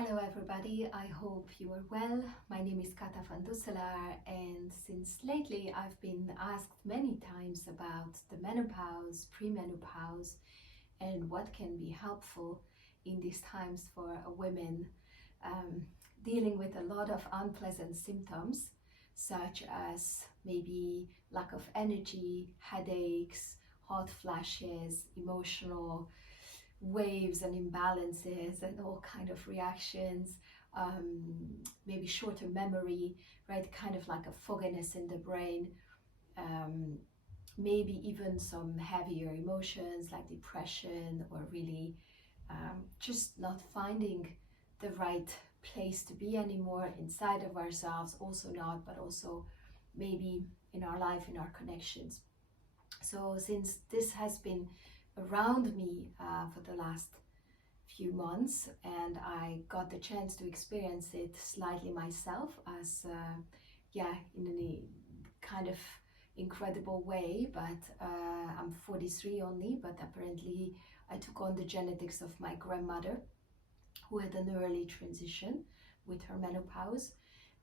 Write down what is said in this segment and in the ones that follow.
Hello everybody, I hope you are well. My name is Kata van Doesselaar, and since lately I've been asked many times about the menopause, premenopause, and what can be helpful in these times for women dealing with a lot of unpleasant symptoms such as maybe lack of energy, headaches, hot flashes, emotional waves and imbalances and all kind of reactions, maybe shorter memory, right, kind of like a fogginess in the brain, maybe even some heavier emotions like depression, or really just not finding the right place to be anymore inside of ourselves, also not, but also maybe in our life, in our connections. So since this has been around me for the last few months, and I got the chance to experience it slightly myself as in a kind of incredible way, but I'm 43 only, but apparently I took on the genetics of my grandmother, who had an early transition with her menopause,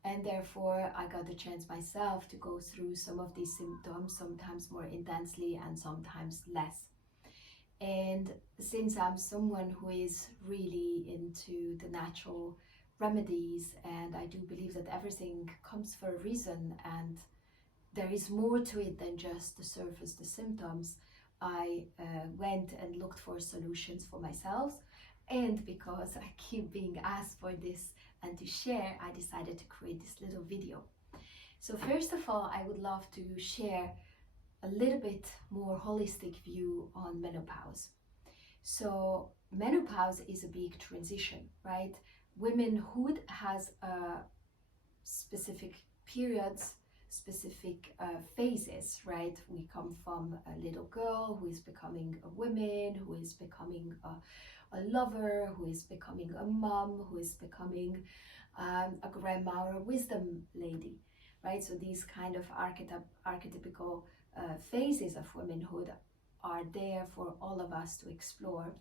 and therefore I got the chance myself to go through some of these symptoms, sometimes more intensely and sometimes less. And since I'm someone who is really into the natural remedies, and I do believe that everything comes for a reason and there is more to it than just the surface, the symptoms, I went and looked for solutions for myself. And because I keep being asked for this and to share, I decided to create this little video. So first of all, I would love to share a little bit more holistic view on menopause. So menopause is a big transition, right? Womanhood has specific periods, specific phases, right? We come from a little girl who is becoming a woman, who is becoming a lover, who is becoming a mom, who is becoming a grandma or a wisdom lady, right? So these kind of archetypical phases of womanhood are there for all of us to explore.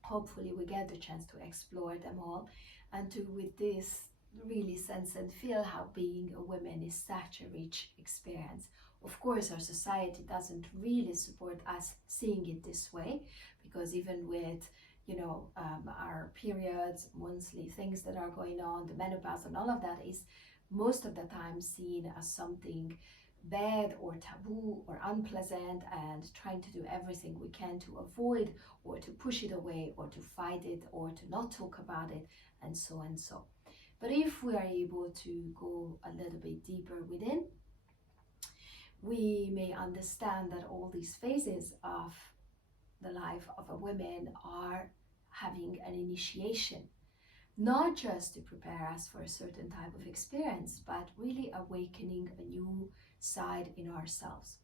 Hopefully we get the chance to explore them all, and to, with this, really sense and feel how being a woman is such a rich experience. Of course, our society doesn't really support us seeing it this way, because even with our periods, monthly things that are going on, the menopause and all of that is most of the time seen as something bad or taboo or unpleasant, and trying to do everything we can to avoid or to push it away or to fight it or to not talk about it, and so and so. But if we are able to go a little bit deeper within, we may understand that all these phases of the life of a woman are having an initiation, not just to prepare us for a certain type of experience, but really awakening a new side in ourselves.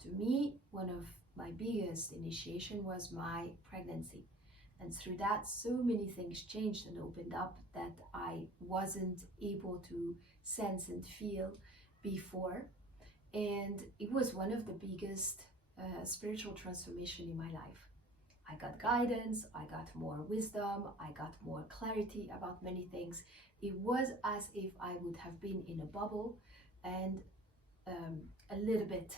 To me, one of my biggest initiation was my pregnancy. And through that, so many things changed and opened up that I wasn't able to sense and feel before. And it was one of the biggest spiritual transformation in my life. I got guidance, I got more wisdom, I got more clarity about many things. It was as if I would have been in a bubble and a little bit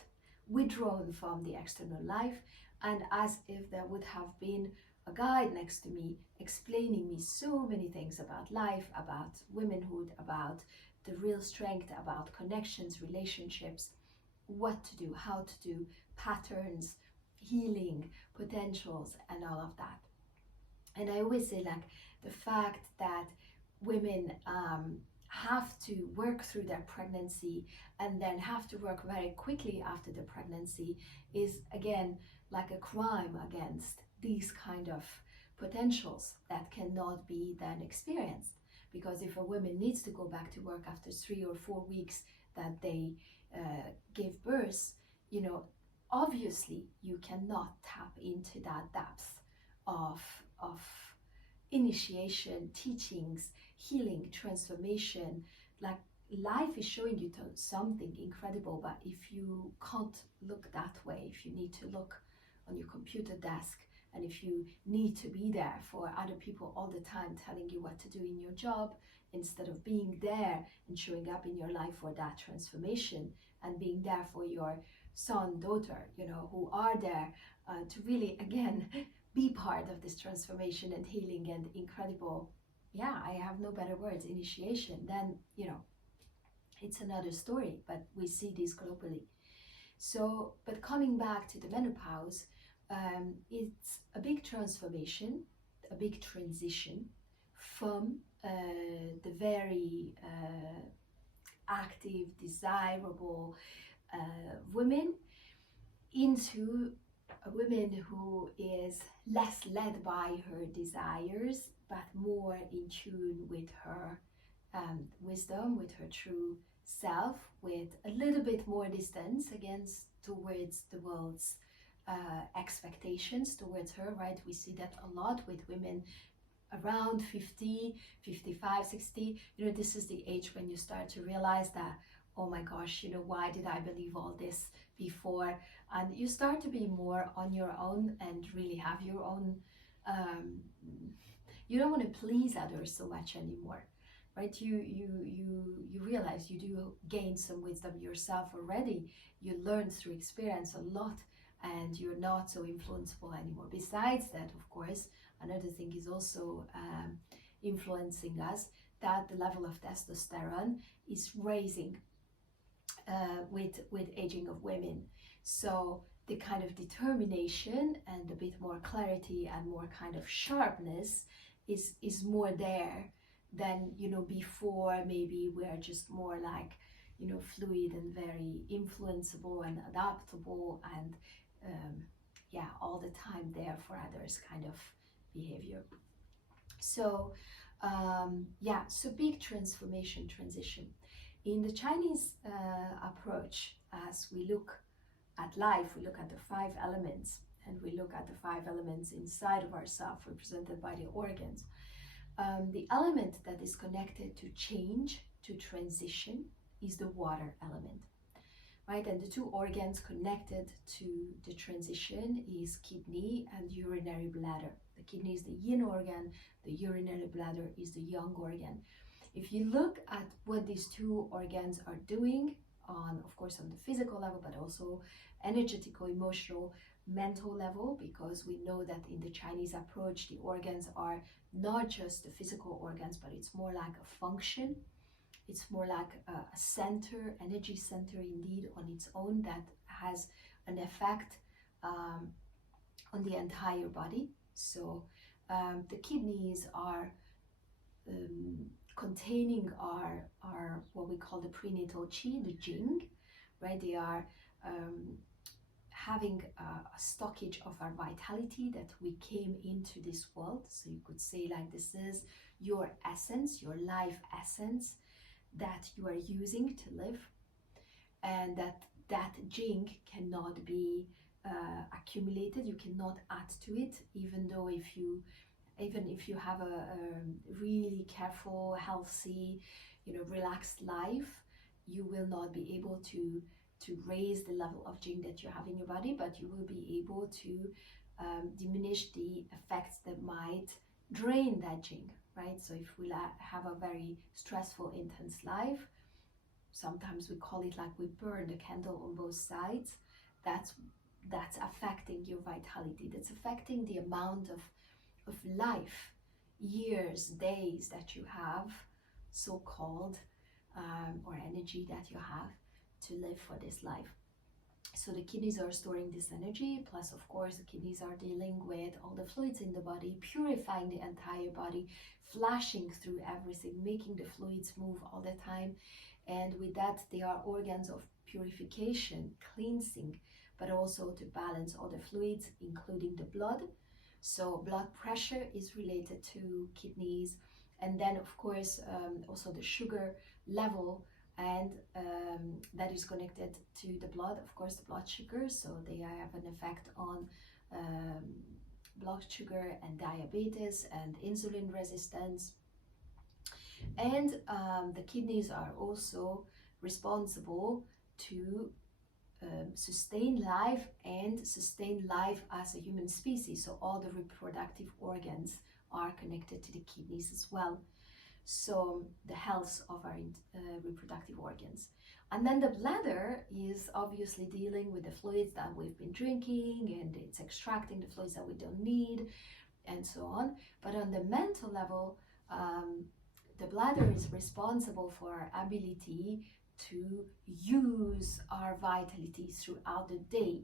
withdrawn from the external life, and as if there would have been a guide next to me explaining me so many things about life, about womanhood, about the real strength, about connections, relationships, what to do, how to do, patterns, healing, potentials, and all of that. And I always say, like, the fact that women have to work through their pregnancy and then have to work very quickly after the pregnancy is, again, like a crime against these kind of potentials that cannot be then experienced. Because if a woman needs to go back to work after 3 or 4 weeks that they give birth, obviously you cannot tap into that depth of initiation, teachings, healing, transformation. Like, life is showing you something incredible, but if you can't look that way, if you need to look on your computer desk and if you need to be there for other people all the time, telling you what to do in your job, instead of being there and showing up in your life for that transformation, and being there for your son, daughter, you know, who are there to really, again, be part of this transformation and healing and incredible, yeah, I have no better words, initiation, then, you know, it's another story, but we see this globally. So, but coming back to the menopause, it's a big transformation, a big transition from the very active, desirable women into a woman who is less led by her desires, but more in tune with her wisdom, with her true self, with a little bit more distance against towards the world's expectations towards her, right? We see that a lot with women around 50, 55, 60. You know, this is the age when you start to realize that, oh my gosh, you know, why did I believe all this before? And you start to be more on your own and really have your own, you don't want to please others so much anymore, right? You realize you do gain some wisdom yourself already. You learn through experience a lot, and you're not so influenceable anymore. Besides that, of course, another thing is also influencing us, that the level of testosterone is raising with aging of women. So the kind of determination and a bit more clarity and more kind of sharpness is more there than, you know, before. Maybe we're just more like, you know, fluid and very influenceable and adaptable and yeah, all the time there for others kind of behavior. So yeah, so big transformation, transition. In the Chinese approach, as we look at life, we look at the 5 elements, and we look at the 5 elements inside of ourselves, represented by the organs. The element that is connected to change, to transition, is the water element, right? And the 2 organs connected to the transition is kidney and urinary bladder. The kidney is the yin organ, the urinary bladder is the yang organ. If you look at what these 2 organs are doing on, of course, on the physical level, but also energetical, emotional, mental level, because we know that in the Chinese approach, the organs are not just the physical organs, but it's more like a function. It's more like a center, energy center indeed on its own, that has an effect on the entire body. So the kidneys are containing our what we call the prenatal qi, the jing, right? They are having a stockage of our vitality that we came into this world. So you could say like this is your essence, your life essence that you are using to live, and that jing cannot be accumulated. You cannot add to it, even if you have a really careful, healthy, you know, relaxed life, you will not be able to raise the level of jing that you have in your body, but you will be able to diminish the effects that might drain that jing, right? So if we have a very stressful, intense life, sometimes we call it like we burn the candle on both sides. That's affecting your vitality. That's affecting the amount of life, years, days that you have, so-called, or energy that you have to live for this life. So the kidneys are storing this energy, plus of course the kidneys are dealing with all the fluids in the body, purifying the entire body, flashing through everything, making the fluids move all the time. And with that, they are organs of purification, cleansing, but also to balance all the fluids, including the blood. So blood pressure is related to kidneys, and then of course also the sugar level, and that is connected to the blood, of course, the blood sugar. So they have an effect on blood sugar and diabetes and insulin resistance. And the kidneys are also responsible to sustain life and sustain life as a human species. So all the reproductive organs are connected to the kidneys as well. So the health of our reproductive organs. And then the bladder is obviously dealing with the fluids that we've been drinking, and it's extracting the fluids that we don't need, and so on. But on the mental level, the bladder is responsible for our ability to use our vitality throughout the day.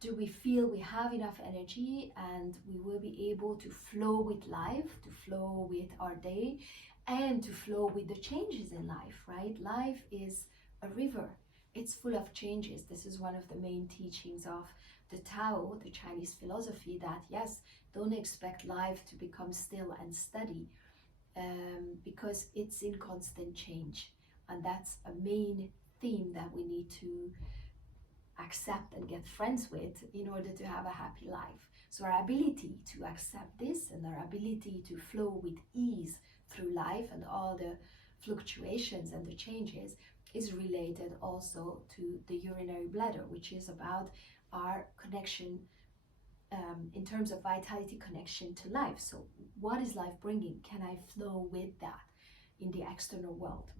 Do we feel we have enough energy and we will be able to flow with life, to flow with our day, and to flow with the changes in life, right? Life is a river. It's full of changes. This is one of the main teachings of the Tao, the Chinese philosophy, that yes, don't expect life to become still and steady, because it's in constant change. And that's a main theme that we need to accept and get friends with in order to have a happy life. So our ability to accept this and our ability to flow with ease through life and all the fluctuations and the changes is related also to the urinary bladder, which is about our connection in terms of vitality, connection to life. So what is life bringing? Can I flow with that in the external world?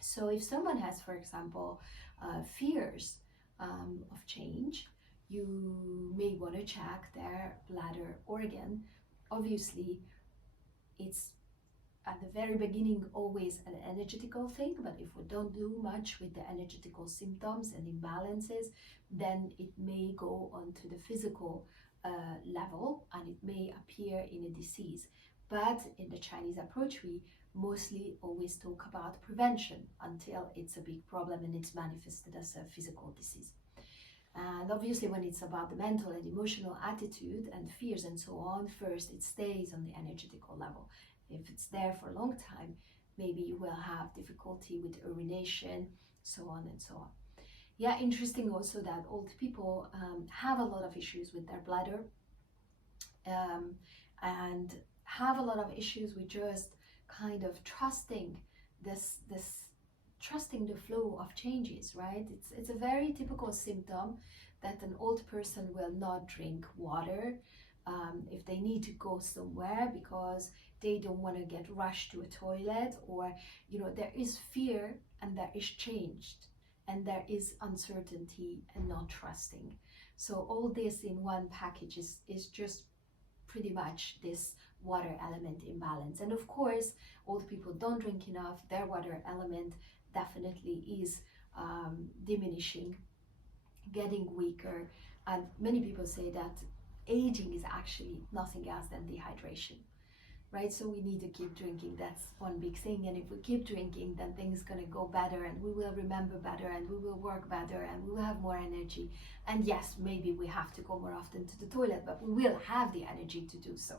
So if someone has, for example, fears of change, you may want to check their bladder organ. Obviously, it's at the very beginning always an energetical thing, but if we don't do much with the energetical symptoms and imbalances, then it may go on to the physical level, and it may appear in a disease. But in the Chinese approach, we mostly always talk about prevention until it's a big problem and it's manifested as a physical disease. And obviously when it's about the mental and emotional attitude and fears and so on, first it stays on the energetical level. If it's there for a long time, maybe you will have difficulty with urination, so on and so on. Yeah, interesting also that old people have a lot of issues with their bladder, and have a lot of issues with just kind of trusting this trusting the flow of changes, right? It's a very typical symptom that an old person will not drink water if they need to go somewhere because they don't want to get rushed to a toilet, or there is fear and there is change and there is uncertainty and not trusting. So all this in one package is just pretty much this water element imbalance. And of course, old people don't drink enough, their water element definitely is diminishing, getting weaker. And many people say that aging is actually nothing else than dehydration, right? So we need to keep drinking. That's one big thing. And if we keep drinking, then things are going to go better, and we will remember better, and we will work better, and we will have more energy. And yes, maybe we have to go more often to the toilet, but we will have the energy to do so,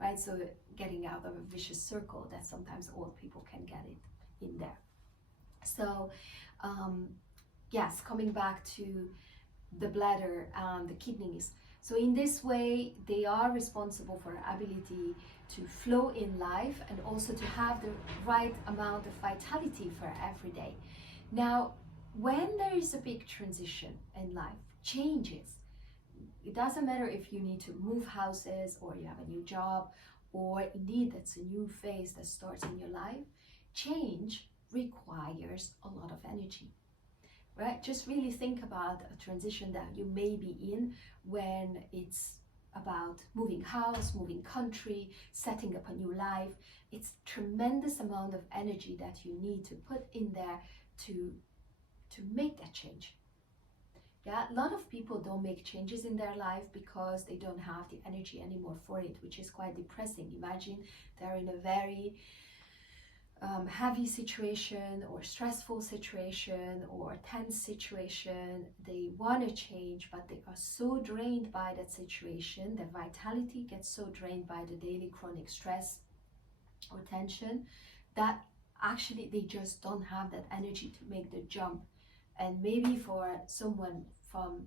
right? So getting out of a vicious circle that sometimes old people can get it in there. So yes, coming back to the bladder and the kidneys. So in this way, they are responsible for our ability to flow in life and also to have the right amount of vitality for every day. Now, when there is a big transition in life, changes, it doesn't matter if you need to move houses or you have a new job, or indeed that's a new phase that starts in your life, change requires a lot of energy. Right? Just really think about a transition that you may be in when it's about moving house, moving country, setting up a new life. It's tremendous amount of energy that you need to put in there to make that change. Yeah, a lot of people don't make changes in their life because they don't have the energy anymore for it, which is quite depressing. Imagine they're in a very heavy situation or stressful situation or tense situation. They want to change, but they are so drained by that situation. Their vitality gets so drained by the daily chronic stress or tension that actually they just don't have that energy to make the jump. And maybe for someone from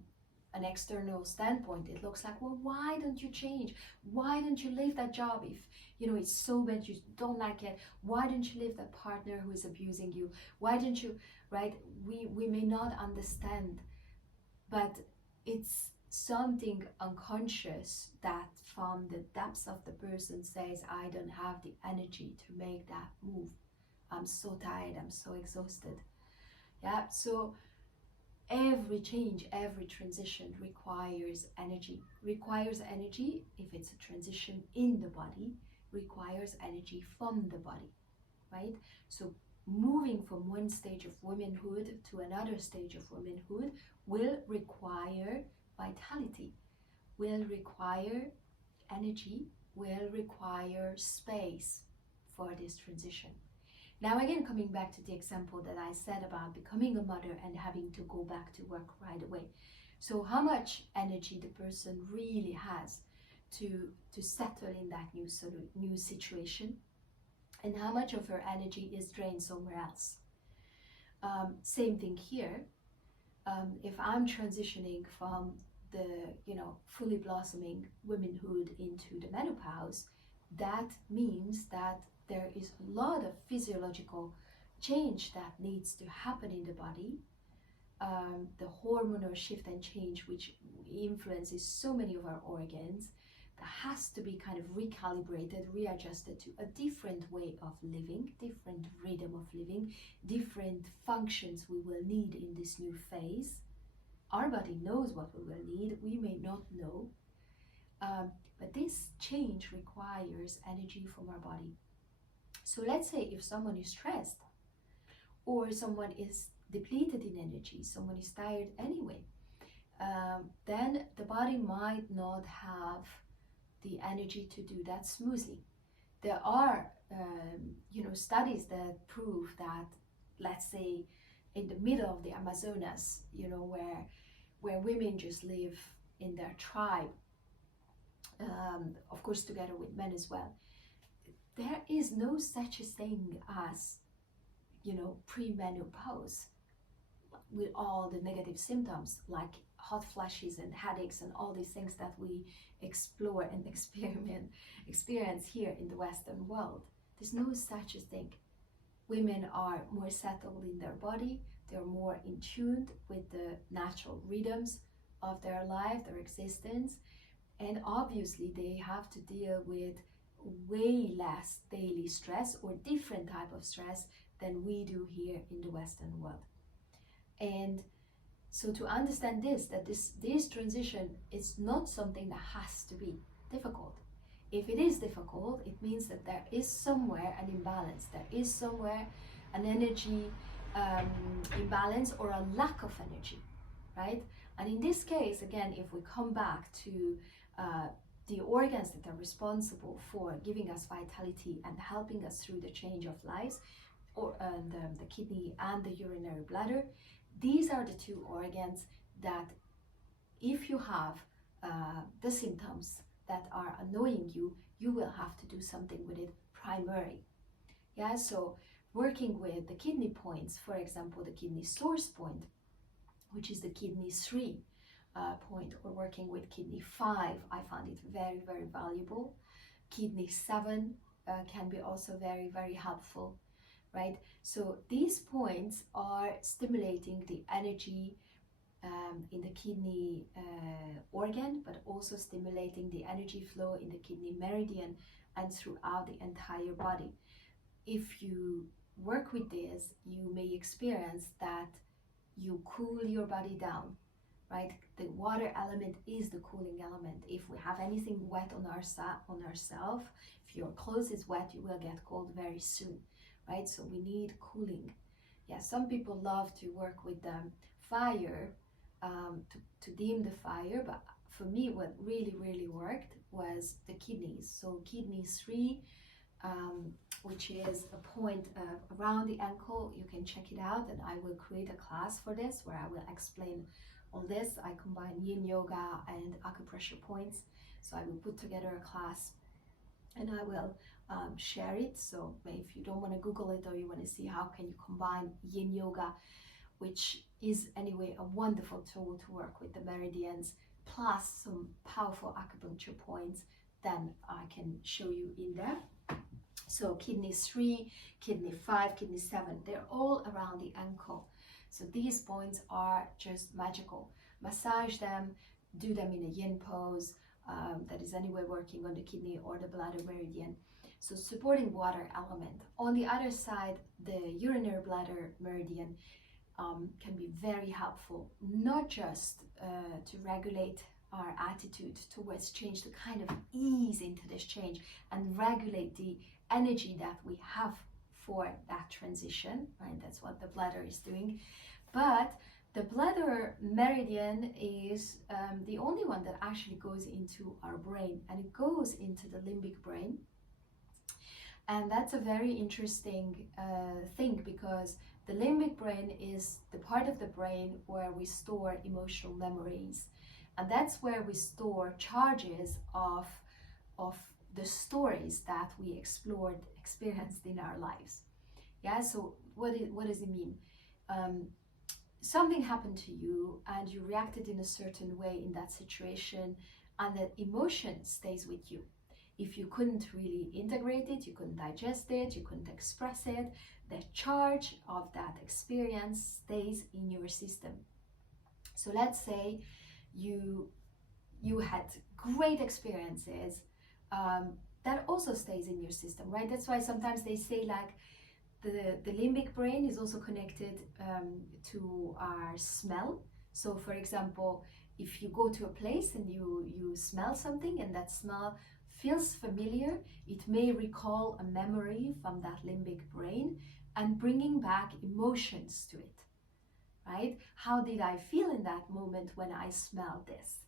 an external standpoint, it looks like, well, why don't you change? Why don't you leave that job if it's so bad, you don't like it? Why don't you leave that partner who is abusing you? Why don't you, right? We may not understand but it's something unconscious that from the depths of the person says, I don't have the energy to make that move. I'm so tired, I'm so exhausted. Yeah, so every change, every transition requires energy. Requires energy if it's a transition in the body, requires energy from the body, right? So moving from one stage of womanhood to another stage of womanhood will require vitality, will require energy, will require space for this transition. Now again, coming back to the example that I said about becoming a mother and having to go back to work right away. So how much energy the person really has to settle in that new situation, and how much of her energy is drained somewhere else. Same thing here. If I'm transitioning from the fully blossoming womanhood into the menopause, that means that there is a lot of physiological change that needs to happen in the body. The hormonal shift and change, which influences so many of our organs, that has to be kind of recalibrated, readjusted to a different way of living, different rhythm of living, different functions we will need in this new phase. Our body knows what we will need, we may not know, but this change requires energy from our body. So let's say if someone is stressed, or someone is depleted in energy, someone is tired anyway, then the body might not have the energy to do that smoothly. There are studies that prove that, let's say in the middle of the Amazonas, where women just live in their tribe, of course together with men as well, there is no such a thing as pre-menopause with all the negative symptoms like hot flashes and headaches and all these things that we explore and experience here in the Western world. There's no such a thing. Women are more settled in their body, they're more in tune with the natural rhythms of their life, their existence, and obviously they have to deal with way less daily stress or different type of stress than we do here in the Western world. And so to understand that this transition is not something that has to be difficult. If it is difficult, it means that there is somewhere an imbalance, there is somewhere an energy imbalance or a lack of energy, right? And in this case, again, if we come back to the organs that are responsible for giving us vitality and helping us through the change of lives, or the kidney and the urinary bladder, these are the two organs that if you have the symptoms that are annoying you, you will have to do something with it primarily. Yeah, so working with the kidney points, for example, the kidney source point, which is the kidney 3 point, or working with kidney 5, I found it very, very valuable. Kidney 7 can be also very, very helpful, right? So these points are stimulating the energy in the kidney organ, but also stimulating the energy flow in the kidney meridian and throughout the entire body. If you work with this, you may experience that you cool your body down, right? The water element is the cooling element. If we have anything wet on ourselves, if your clothes is wet, you will get cold very soon, right? So we need cooling. Yeah, some people love to work with the fire to dim the fire, but for me what really, really worked was the kidneys. So kidney 3, which is a point around the ankle. You can check it out, and I will create a class for this where I will explain all this. I combine yin yoga and acupressure points, so I will put together a class and I will share it. So if you don't want to Google it, or you want to see how can you combine yin yoga, which is anyway a wonderful tool to work with the meridians, plus some powerful acupuncture points, then I can show you in there. So kidney 3, kidney 5, kidney 7, they're all around the ankle. So these points are just magical. massage them, do them in a yin pose, that is anyway working on the kidney or the bladder meridian. So supporting water element. On the other side, the urinary bladder meridian can be very helpful, not just to regulate our attitude towards change, to kind of ease into this change and regulate the energy that we have for that transition, right? That's what the bladder is doing. But the bladder meridian is the only one that actually goes into our brain, and it goes into the limbic brain. And that's a very interesting thing, because the limbic brain is the part of the brain where we store emotional memories. And that's where we store charges of the stories that we explored, experienced in our lives. Yeah, so what does it mean? Something happened to you and you reacted in a certain way in that situation, and that emotion stays with you. If you couldn't really integrate it, you couldn't digest it, you couldn't express it, the charge of that experience stays in your system. So let's say you had great experiences, that also stays in your system, right? That's why sometimes they say like the limbic brain is also connected to our smell. So for example, if you go to a place and you smell something and that smell feels familiar, it may recall a memory from that limbic brain and bringing back emotions to it, right? How did I feel in that moment when I smelled this,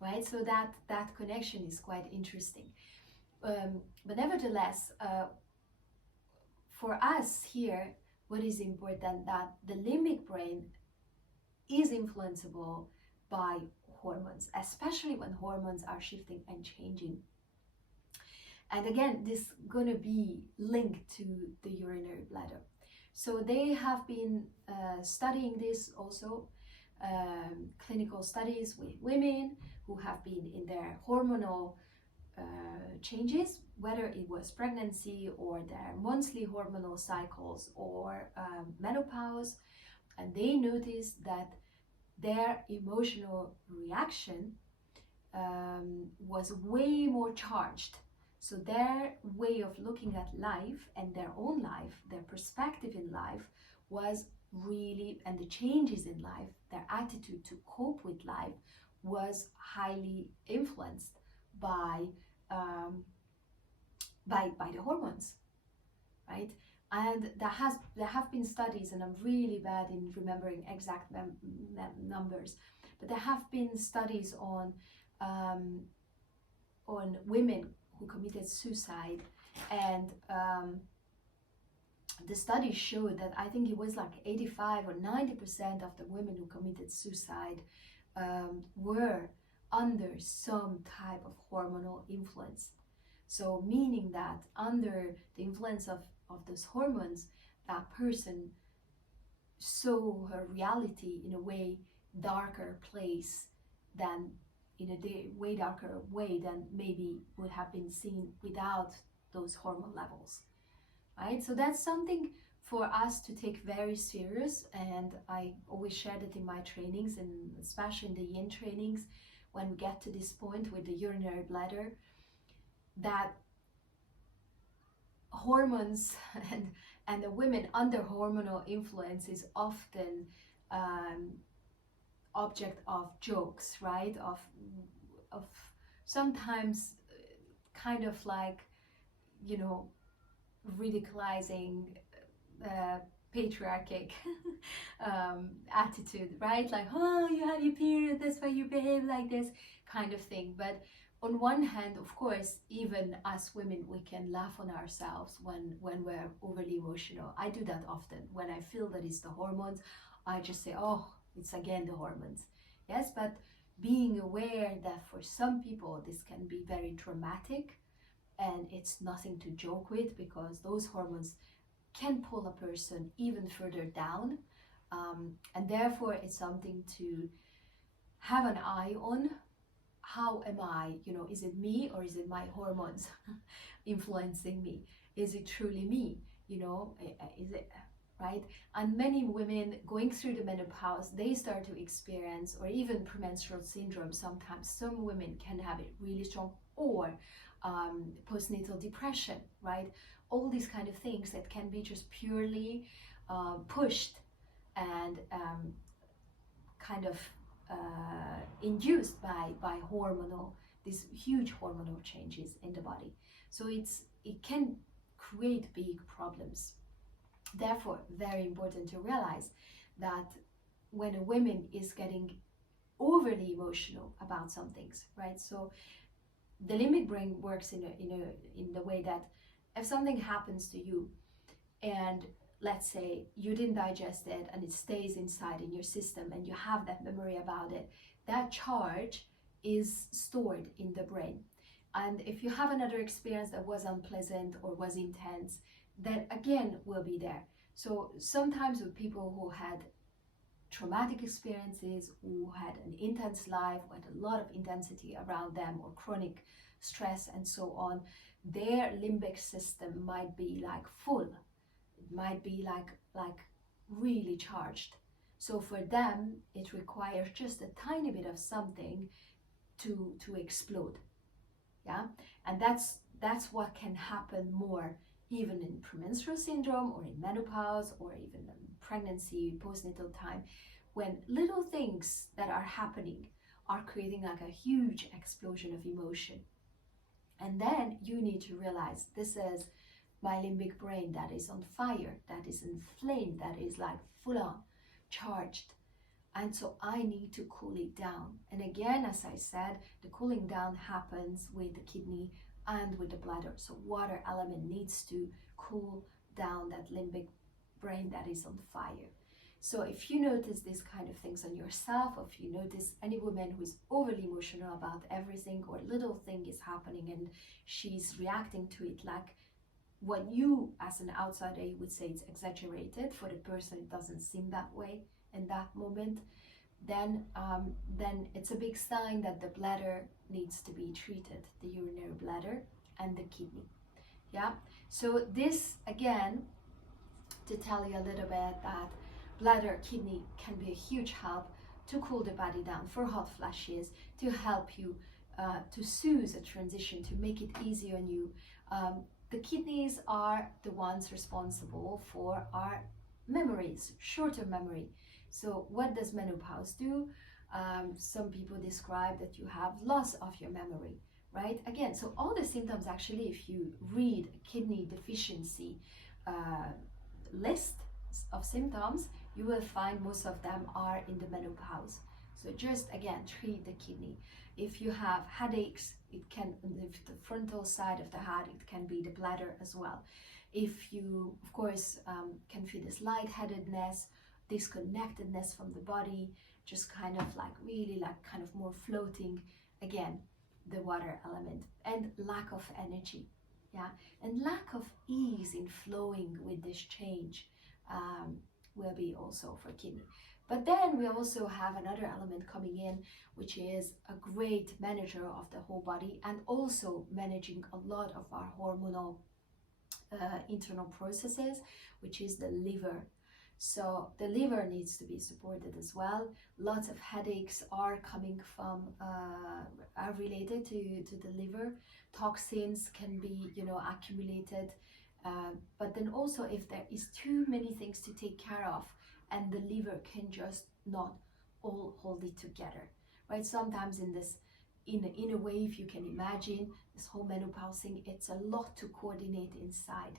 right? So that connection is quite interesting. But nevertheless, for us here, what is important, that the limbic brain is influenceable by hormones, especially when hormones are shifting and changing. And again, this is going to be linked to the urinary bladder. So they have been studying this also, clinical studies with women who have been in their hormonal changes, whether it was pregnancy or their monthly hormonal cycles or menopause, and they noticed that their emotional reaction was way more charged. So their way of looking at life and their own life, their perspective in life was really, and the changes in life, their attitude to cope with life was highly influenced by the hormones, right? And there have been studies, and I'm really bad in remembering exact numbers, but there have been studies on women who committed suicide, and the studies showed that I think it was like 85 or 90% of the women who committed suicide were under some type of hormonal influence. So meaning that under the influence of those hormones, that person saw her reality in a way darker place than in a way darker way than maybe would have been seen without those hormone levels, right? So that's something for us to take very serious, and I always share that in my trainings, and especially in the yin trainings, when we get to this point with the urinary bladder, that hormones and the women under hormonal influence is often object of jokes, right? Of sometimes kind of like, you know, ridiculizing patriarchic attitude, right? Like, oh, you have your period, that's why you behave like this, kind of thing. But on one hand, of course, even us women, we can laugh on ourselves when we're overly emotional. I do that often. When I feel that it's the hormones, I just say, oh, it's again the hormones. Yes, but being aware that for some people this can be very traumatic, and it's nothing to joke with, because those hormones can pull a person even further down, and therefore it's something to have an eye on. How am I, is it me or is it my hormones influencing me? Is it truly me? Is it, right? And many women going through the menopause, they start to experience, or even premenstrual syndrome sometimes. Some women can have it really strong, or postnatal depression, right? All these kind of things that can be just purely pushed and kind of induced by hormonal, these huge hormonal changes in the body. So it can create big problems. Therefore, very important to realize that when a woman is getting overly emotional about some things, right? So the limbic brain works in the way that if something happens to you, and let's say you didn't digest it and it stays inside in your system and you have that memory about it, that charge is stored in the brain. And if you have another experience that was unpleasant or was intense, that again will be there. So sometimes with people who had traumatic experiences, who had an intense life, who had a lot of intensity around them, or chronic stress and so on, their limbic system might be like full. It might be like really charged. So for them, it requires just a tiny bit of something to explode. Yeah, and that's what can happen more even in premenstrual syndrome, or in menopause, or even in pregnancy, postnatal time, when little things that are happening are creating like a huge explosion of emotion. And then you need to realize, this is my limbic brain that is on fire, that is inflamed, that is like full on charged. And so I need to cool it down. And again, as I said, the cooling down happens with the kidney and with the bladder. So water element needs to cool down that limbic brain that is on fire. So if you notice these kind of things on yourself, or if you notice any woman who is overly emotional about everything, or little thing is happening and she's reacting to it like what you as an outsider you would say it's exaggerated, for the person it doesn't seem that way in that moment, then it's a big sign that the bladder needs to be treated, the urinary bladder and the kidney. Yeah, so this again to tell you a little bit that bladder, kidney can be a huge help to cool the body down for hot flashes, to help you to soothe a transition, to make it easy on you. The kidneys are the ones responsible for our memories, short-term memory. So what does menopause do? Some people describe that you have loss of your memory, right? Again, so all the symptoms, actually, if you read kidney deficiency list of symptoms, you will find most of them are in the menopause. So just again, treat the kidney. If you have headaches, it can, if the frontal side of the head, it can be the bladder as well. If you, of course, can feel this lightheadedness, disconnectedness from the body, just kind of like really like kind of more floating, again, the water element, and lack of energy, yeah, and lack of ease in flowing with this change will be also for kidney. But then we also have another element coming in, which is a great manager of the whole body, and also managing a lot of our hormonal internal processes, which is the liver. So the liver needs to be supported as well. Lots of headaches are coming from, are related to the liver. Toxins can be, accumulated. But then also if there is too many things to take care of, and the liver can just not all hold it together, right? Sometimes in a way, if you can imagine this whole menopause thing, it's a lot to coordinate inside.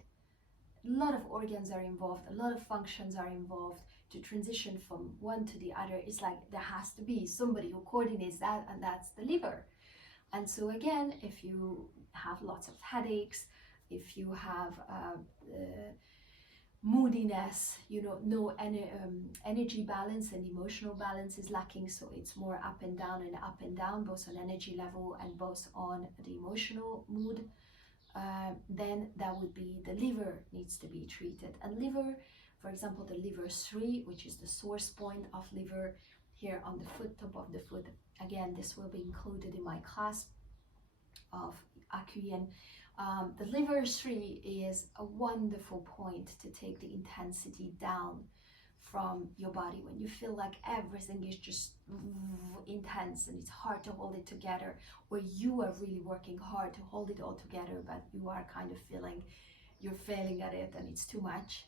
A lot of organs are involved, a lot of functions are involved to transition from one to the other. It's like there has to be somebody who coordinates that, and that's the liver. And so again, if you have lots of headaches, if you have moodiness, no energy balance and emotional balance is lacking, so it's more up and down, both on energy level and both on the emotional mood, then that would be the liver needs to be treated. And liver, for example, the liver 3, which is the source point of liver here on the foot, top of the foot. Again, this will be included in my class of acu-yin The liver 3 is a wonderful point to take the intensity down from your body when you feel like everything is just intense and it's hard to hold it together, or you are really working hard to hold it all together but you are kind of feeling you're failing at it and it's too much,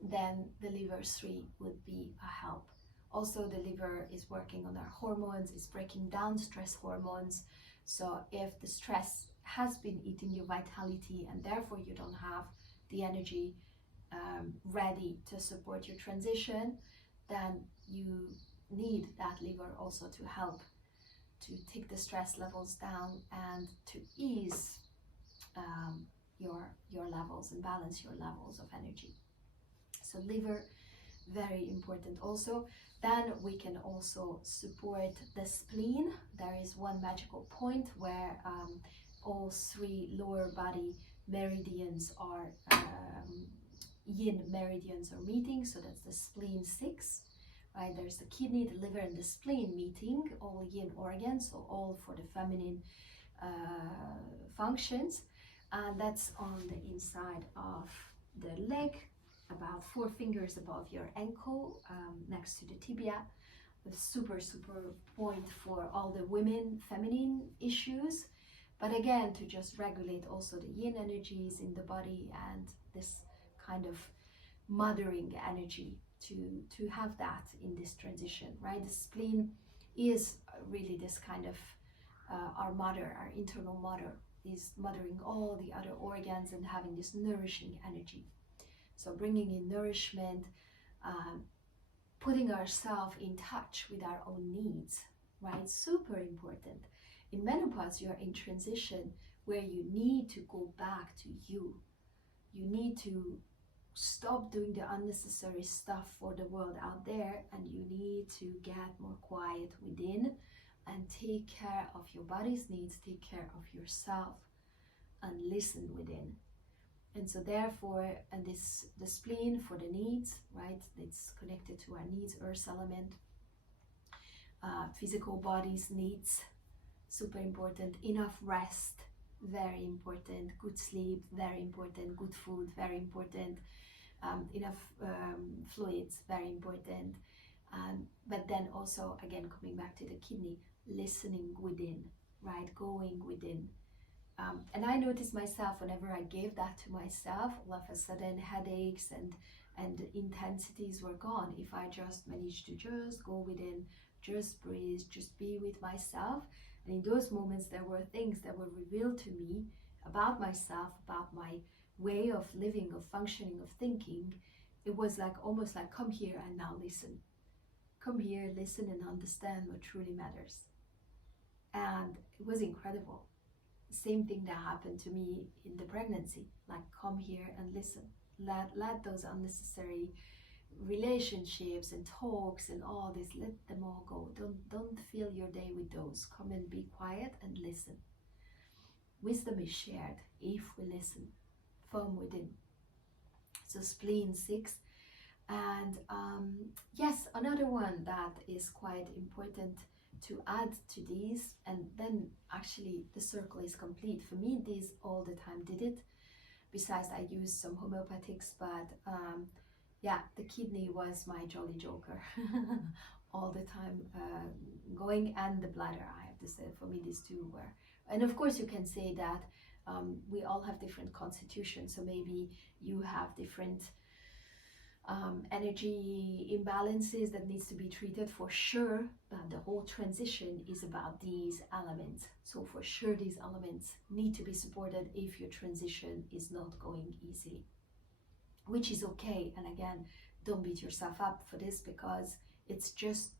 then the liver 3 would be a help. Also, the liver is working on our hormones, it's breaking down stress hormones. So if the stress has been eating your vitality and therefore you don't have the energy ready to support your transition, then you need that liver also to help to take the stress levels down and to ease your levels and balance your levels of energy. So liver, very important also. Then we can also support the spleen. There is one magical point where all 3 lower body meridians are yin meridians are meeting, so that's the spleen 6, right? There's the kidney, the liver, and the spleen meeting, all yin organs, so all for the feminine functions, and that's on the inside of the leg, about 4 fingers above your ankle, next to the tibia. A super point for all the women feminine issues, but again to just regulate also the yin energies in the body and this kind of mothering energy to have that in this transition, right? The spleen is really this kind of our mother, our internal mother, is mothering all the other organs and having this nourishing energy. So bringing in nourishment, putting ourselves in touch with our own needs, right? Super important. In menopause, you're in transition where you need to go back to you. You need to stop doing the unnecessary stuff for the world out there, and you need to get more quiet within and take care of your body's needs, take care of yourself, and listen within. And so therefore, and this, the spleen for the needs, right? It's connected to our needs, earth element, physical body's needs, super important. Enough rest, very important. Good sleep, very important. Good food, very important. Enough fluids, very important. But then also, again, coming back to the kidney, listening within, right? Going within. And I noticed myself, whenever I gave that to myself, all of a sudden headaches and intensities were gone. If I just managed to just go within, just breathe, just be with myself. And in those moments, there were things that were revealed to me about myself, about my way of living, of functioning, of thinking. It was like almost like, come here and now listen. Come here, listen and understand what truly matters. And it was incredible. Same thing that happened to me in the pregnancy, like come here and listen. Let those unnecessary relationships and talks and all this, let them all go. Don't fill your day with those. Come and be quiet and listen. Wisdom is shared if we listen from within. So spleen 6. And yes, another one that is quite important to add to these, and then actually the circle is complete. For me, these all the time did it. Besides, I used some homeopathics, but yeah, the kidney was my jolly joker all the time going, and the bladder, I have to say. For me, these two were. And of course, you can say that we all have different constitutions, so maybe you have different energy imbalances that needs to be treated for sure, but the whole transition is about these elements. So for sure these elements need to be supported if your transition is not going easily, which is okay. And again, don't beat yourself up for this, because it's just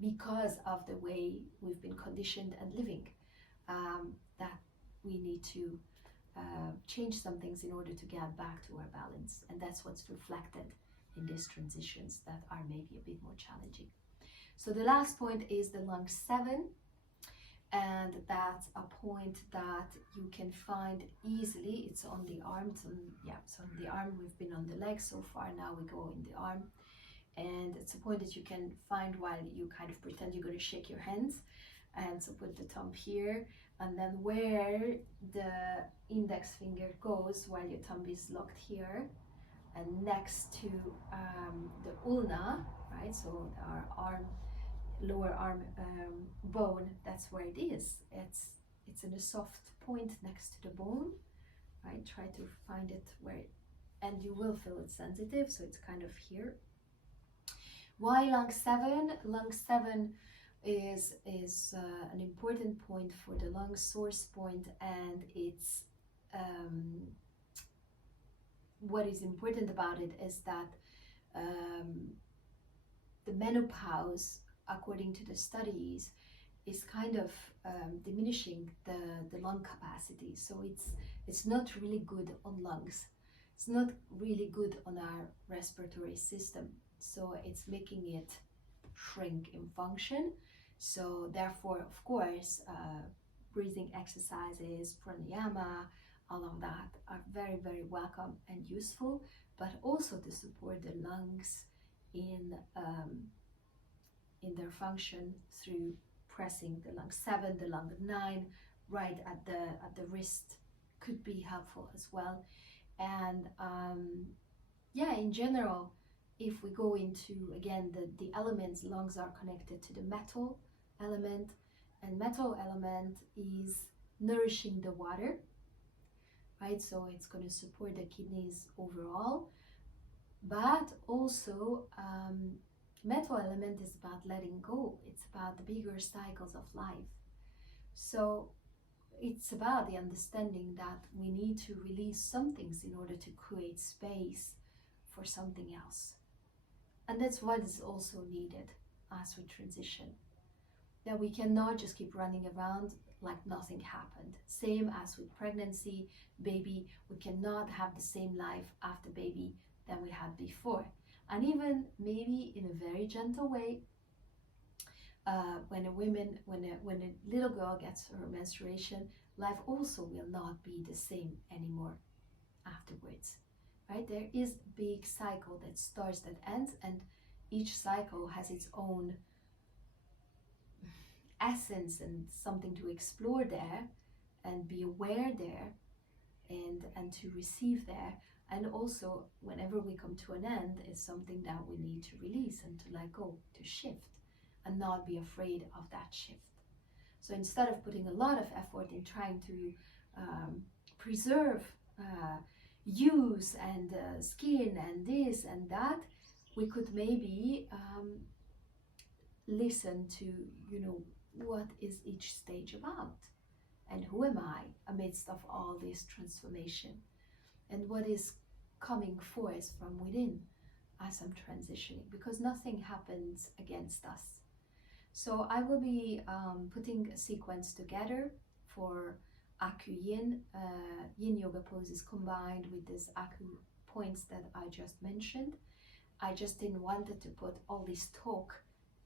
because of the way we've been conditioned and living that we need to change some things in order to get back to our balance. And that's what's reflected in these transitions that are maybe a bit more challenging. So the last point is the lung 7, and that's a point that you can find easily. It's on the arm. It's on the arm. We've been on the leg so far, now we go in the arm, and it's a point that you can find while you kind of pretend you're going to shake your hands. And so put the thumb here, and then where the index finger goes while your thumb is locked here, and next to the ulna, right? So our arm, lower arm bone, that's where it is. It's in a soft point next to the bone, right? Try to find it where, and you will feel it sensitive, so it's kind of here. Why lung 7? Lung 7 is an important point for the lung source point, and it's what is important about it is that the menopause, according to the studies, is kind of diminishing the lung capacity. So it's not really good on lungs. It's not really good on our respiratory system. So it's making it shrink in function. So therefore, of course, breathing exercises, pranayama, all of that are very, very welcome and useful, but also to support the lungs in their function through pressing the lung 7, the lung 9, right at the wrist could be helpful as well. And yeah, in general, if we go into, again, the elements, lungs are connected to the metal element, and metal element is nourishing the water, right? So it's going to support the kidneys overall, but also metal element is about letting go. It's about the bigger cycles of life. So it's about the understanding that we need to release some things in order to create space for something else. And that's what is also needed as we transition. That we cannot just keep running around like nothing happened. Same as with pregnancy, baby, we cannot have the same life after baby than we had before. And even maybe in a very gentle way, when a little girl gets her menstruation, life also will not be the same anymore afterwards, right? There is a big cycle that starts, that ends, and each cycle has its own essence and something to explore there and be aware there and to receive there. And also, whenever we come to an end, is something that we need to release and to let go, to shift, and not be afraid of that shift. So instead of putting a lot of effort in trying to preserve use and skin and this and that, we could maybe listen to, what is each stage about, and who am I amidst of all this transformation, and what is coming forth from within as I'm transitioning, because nothing happens against us. So I will be putting a sequence together for acu-yin, yin yoga poses combined with these acu points that I just mentioned. I just didn't want to put all this talk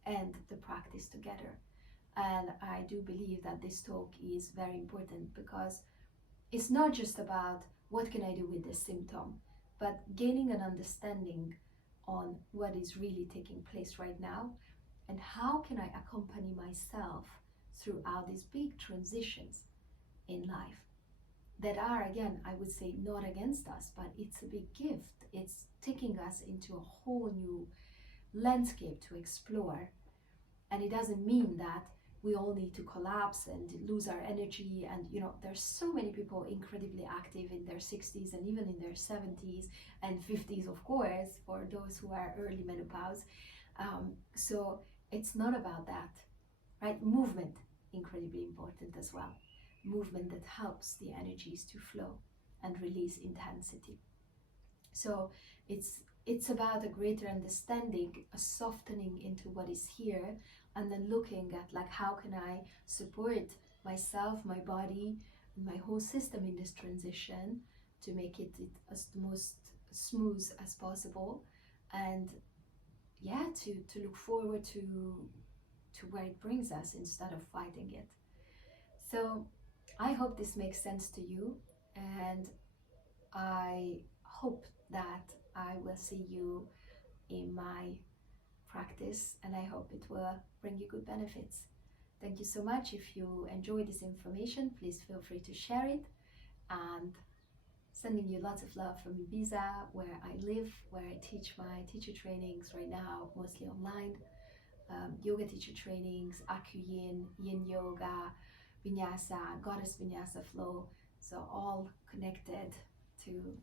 and the practice together. And I do believe that this talk is very important, because it's not just about what can I do with this symptom, but gaining an understanding on what is really taking place right now, and how can I accompany myself throughout these big transitions in life that are, again, I would say, not against us, but it's a big gift. It's taking us into a whole new landscape to explore. And it doesn't mean that we all need to collapse and lose our energy. And there's so many people incredibly active in their 60s and even in their 70s and 50s, of course, for those who are early menopause. So it's not about that, right? Movement, incredibly important as well. Movement that helps the energies to flow and release intensity. So it's about a greater understanding, a softening into what is here, and then looking at, like, how can I support myself, my body, my whole system in this transition to make it as the most smooth as possible, and yeah, to look forward to where it brings us instead of fighting it. So I hope this makes sense to you, and I hope that I will see you in my practice, and I hope it will bring you good benefits. thank you so much. If you enjoy this information, please feel free to share it. And sending you lots of love from Ibiza, where I live, where I teach my teacher trainings right now, mostly online. Yoga teacher trainings, acu-yin, yin yoga, vinyasa, goddess vinyasa flow. So all connected to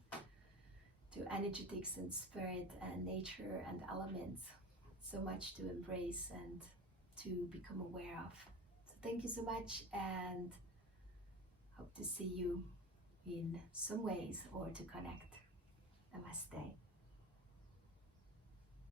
energetics and spirit and nature and elements. So much to embrace and to become aware of. So thank you so much, and hope to see you in some ways or to connect. Namaste.